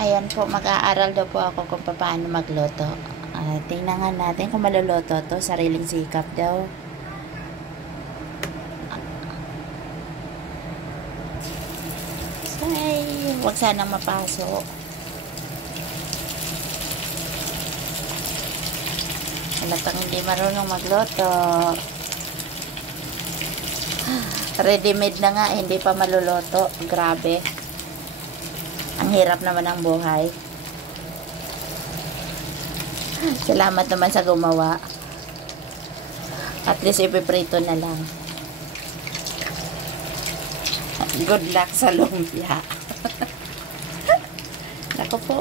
Ayan po, mag-aaral daw po ako kung paano magluto. Tingnan nga natin kung maluluto to. Sariling sikap daw. Ay, huwag sanang mapasok. Halatang hindi marunong magluto. Ready-made na nga, hindi pa maluluto. Grabe. Ang hirap naman ng buhay. Salamat naman sa gumawa. At least ipiprito na lang. Good luck sa lumpia. Nako po.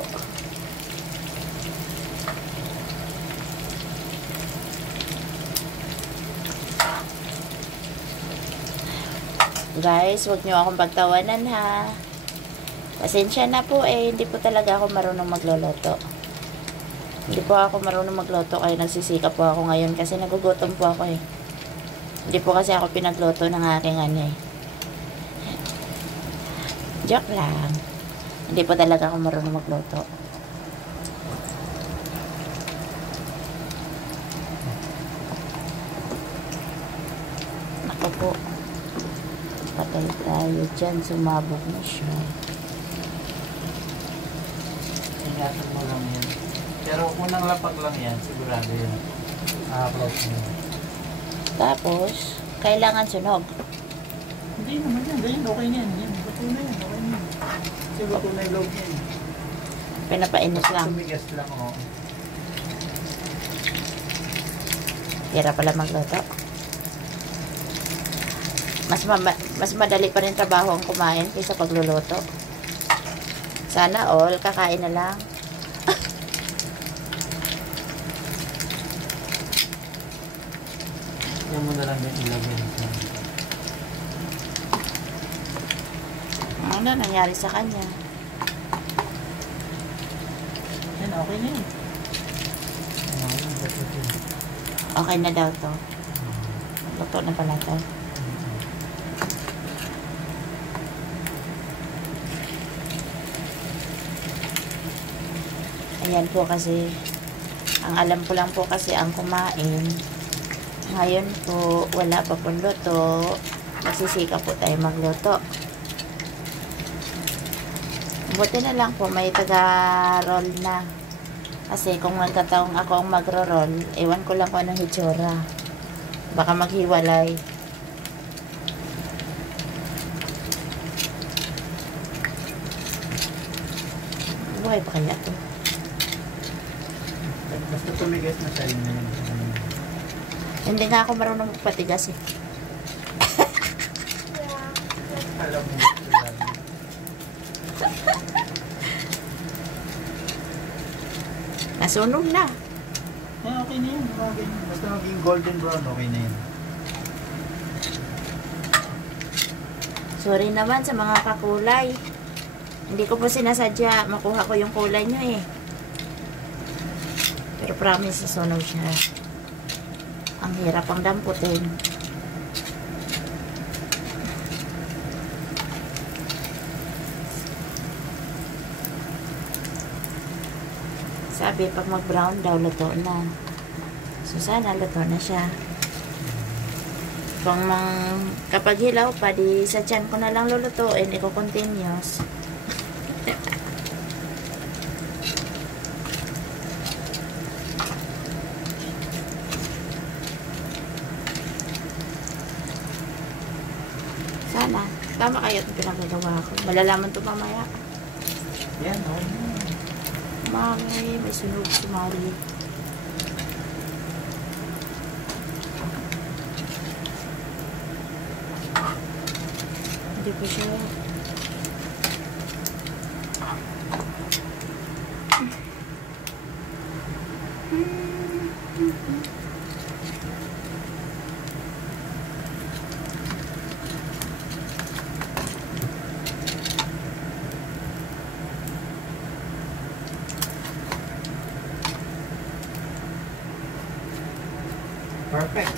Guys, huwag nyo akong pagtawanan ha. Pasensya na po hindi po talaga ako marunong magluluto. Hindi po ako marunong magluto kaya nagsisika po ako ngayon kasi nagugutom po ako eh. Hindi po kasi ako pinagluto ng aking Joke lang. Hindi po talaga ako marunong magluto. Ako po. Patay tayo dyan. Sumabog na siya. Ingatan mo lang yan. Pero unang lapag lang yan, sigurado yan. Upload mo. Tapos, kailangan sunog. Hindi naman yan. Ganyan, okay na yan. Yan, bato na yan. Okay na yan. Kasi bato na yung loob yan. Pinapainis lang. Sumigas lang, oh. Hirap pala magluto. Mas madali pa rin trabaho ang kumain kaysa pagluluto. Sana all, kakain na lang. Yan mo na lang yung ilagay. Ano nangyari sa kanya? Yan, okay na yan. Okay na daw to. Luto na pala to. Ayan po kasi, ang alam ko lang po kasi ang kumain. Ngayon po, wala pa pong luto. Magsisika po tayo magluto. Buti na lang po, may taga-roll na. Kasi kung magkataong ako ang magro-roll, ewan ko lang kung anong hitsura. Baka maghiwalay. Buhay pa kaya to? Basta tumigas na sa'yo na yun. Hindi nga ako marunong magpatigas eh. Alam mo. Nasunog na. Okay na yun. Basta maging golden brown, okay na yun. Sorry naman sa mga kakulay. Hindi ko po sinasadya. Makuha ko yung kulay nyo eh. Pero promise, susunog siya. Ang hirap ang damputin. Sabi, pag mag-brown daw, luto na. So, sana luto na siya. Kung kapag hilaw pa, di sa tiyan ko na lang lulutuin, hindi ko continuous. Sana. Tama kayo itong pinagagawa ko. Malalaman ito mamaya. Yan, okay na. May sunog si Mari. Hindi po siya. Perfect.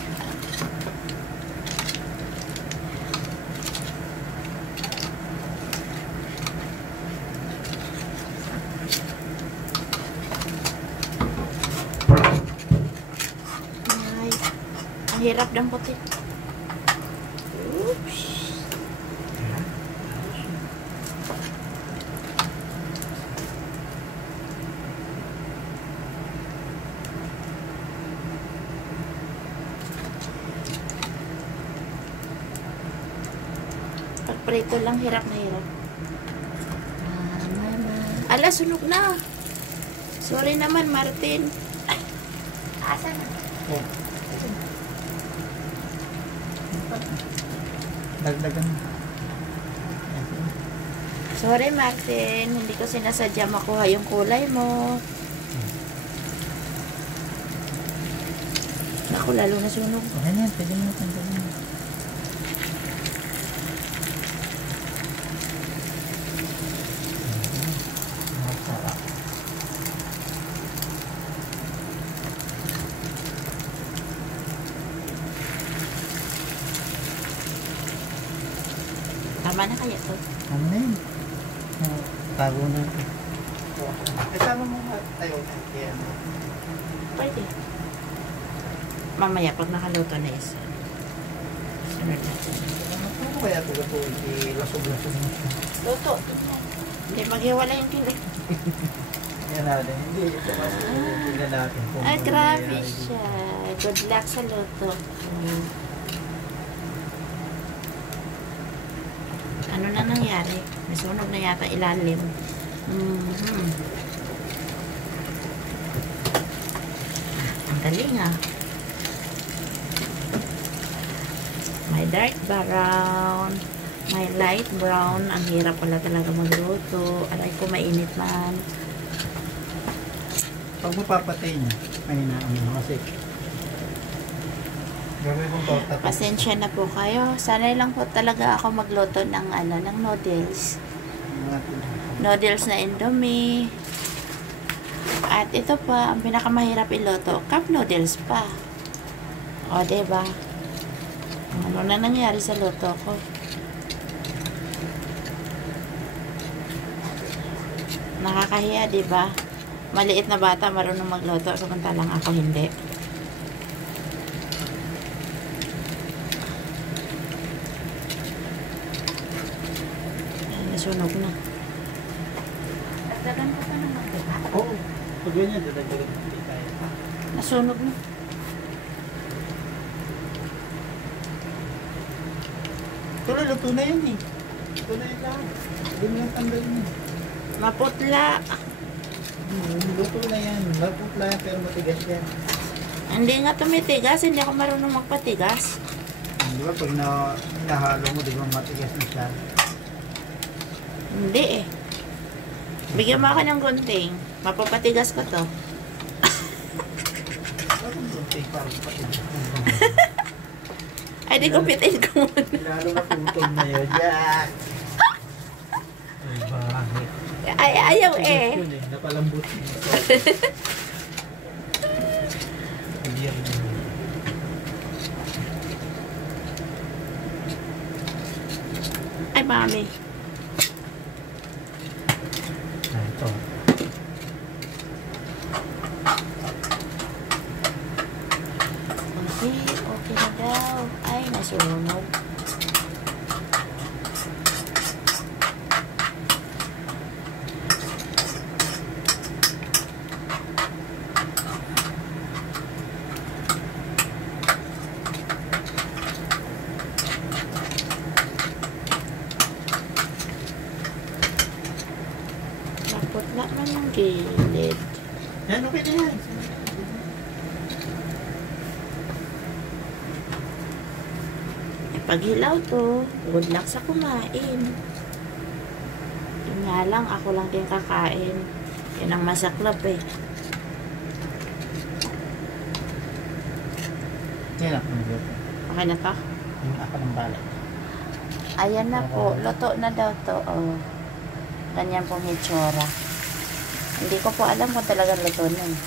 Hirap ng puti. Oops. Pag prito lang, hirap na hirap. Ala, sunog na. Sorry naman, Martin. Ay, asan na? Oh. Dagdagan. Sorry, Martin. Hindi ko sinasadya makuha yung kulay mo. Naku, lalo na sunog. Okay na yan, pwede mo tanggalin. Masarap. Tama na kaya to? Ano na yun? Tago na ito. Kasama mo tayo kaya ano? Pwede. Mamaya, pag nakaluto na isa. Sunod natin. Ano kaya ito ito? Ilasog-lasog mo siya. Luto. Hindi, maghiwala yung kilay. Yan natin. Hindi, ito kasi tingnan natin. kung Ay, ano grabe nangyayari. siya. Good luck sa luto. Ano na nangyari? May sunog na yata ilalim. Ang galing ah. May dark brown. May light brown. Ang hirap pala talaga magluto. Aray ko, mainit man. Pag mapapatay niya, may hinaan mo kasi gawin mong torta. Pasensya na po kayo. Sanay lang po talaga ako magluto ng ng noodles. Noodles na Indomie. At ito pa, ang pinakamahirap iluto, cup noodles pa. O, diba? Ano na nangyari sa luto ko? Nakakahiya, diba? Maliit na bata marunong magluto, samantalang ako hindi. Ayan, nasunog na. Dagdagan ko pa naman, diba? Oo. Pag ganyan, dadagdagan hindi tayo. Nasunog na. Tuloy, luto na yan eh. Luto na yan lahat. Hindi mo lang tanggalin eh. Maputla. Luto na yan. Lapot lang pero matigas yan. Hindi nga tumitigas, hindi ako marunong magpatigas. Di ba pag nahalo mo, di ba matigas na siya? Hindi eh. Bigyan mo ako ng gunting. Mapapatigas ko to. Bakit bunting parang patigas? Ay, di kupitin ko muna. Lalo na putol na yun. Yan! Ay, bakit? Ay, ayaw eh. Yun eh, napalambot yun. Hindi yan. Ay, mami. Ah, ito. Okay na daw. Ay, nasunog. Naputla man yung gilid. Yan, okay na yan. Pag hilaw to, good luck sa kumain. Yun nga lang, ako lang din kakain. Yan ang masaklap eh. Yan ako nagluto. Okay na to? Yung ako ng balay. Ayan na po, luto na daw to. Oh. Ganyan pong hitsura. Hindi ko po alam kung talagang luto na eh.